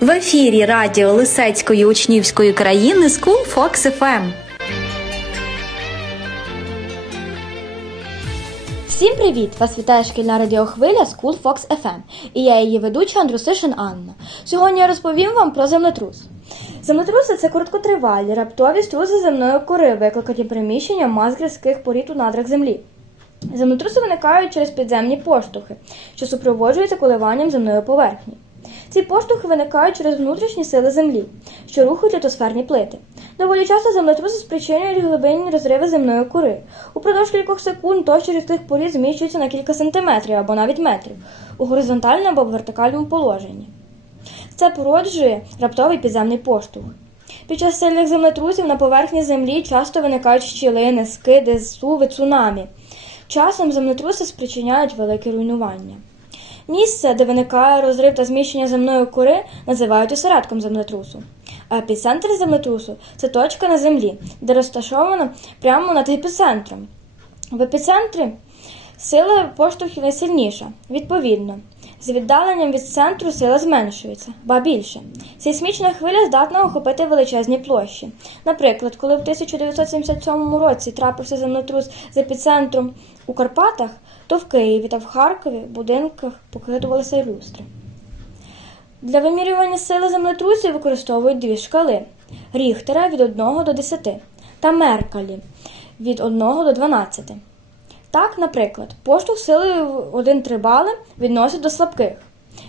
В ефірі радіо Лисецької учнівської країни School Fox FM. Всім привіт! Вас вітає шкільна радіохвиля School Fox FM і я її ведуча Андрусишин Анна. Сьогодні я розповім вам про землетрус. Землетруси це короткотривалі, раптові струзи земної кори, викликані приміщенням мас гірських порід у надрах землі. Землетруси виникають через підземні поштовхи, що супроводжуються коливанням земної поверхні. Ці поштовхи виникають через внутрішні сили землі, що рухають літосферні плити. Доволі часто землетруси спричинюють глибинні розриви земної кори. Упродовж кількох секунд товщі цих порід зміщується на кілька сантиметрів або навіть метрів у горизонтальному або вертикальному положенні. Це породжує раптовий підземний поштовх. Під час сильних землетрусів на поверхні землі часто виникають щілини, скиди, зсуви, цунамі. Часом землетруси спричиняють велике руйнування. Місце, де виникає розрив та зміщення земної кори, називають осередком землетрусу. А епіцентр землетрусу це точка на землі, де розташована прямо над епіцентром. В епіцентрі сила поштовхів найсильніша. Відповідно, з віддаленням від центру сила зменшується, ба більше. Сейсмічна хвиля здатна охопити величезні площі. Наприклад, коли в 1977 році трапився землетрус з епіцентром у Карпатах, то в Києві та в Харкові в будинках покидувалися люстри. Для вимірювання сили землетрусів використовують дві шкали Ріхтера від 1 до 10 та Меркалі від 1 до 12. Так, наприклад, поштовх силою в 1-3 бали відносять до слабких.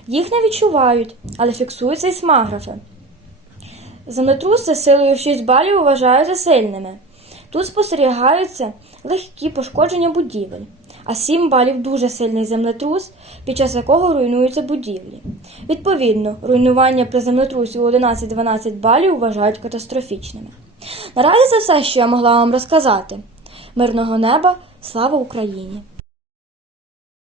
Їх не відчувають, але фіксують сейсмографи. Землетруси силою в 6 балів вважаються сильними. Тут спостерігаються легкі пошкодження будівель, а 7 балів дуже сильний землетрус, під час якого руйнуються будівлі. Відповідно, руйнування при землетрусі у 11-12 балів вважають катастрофічними. Наразі це все, що я могла вам розказати. Мирного неба, слава Україні!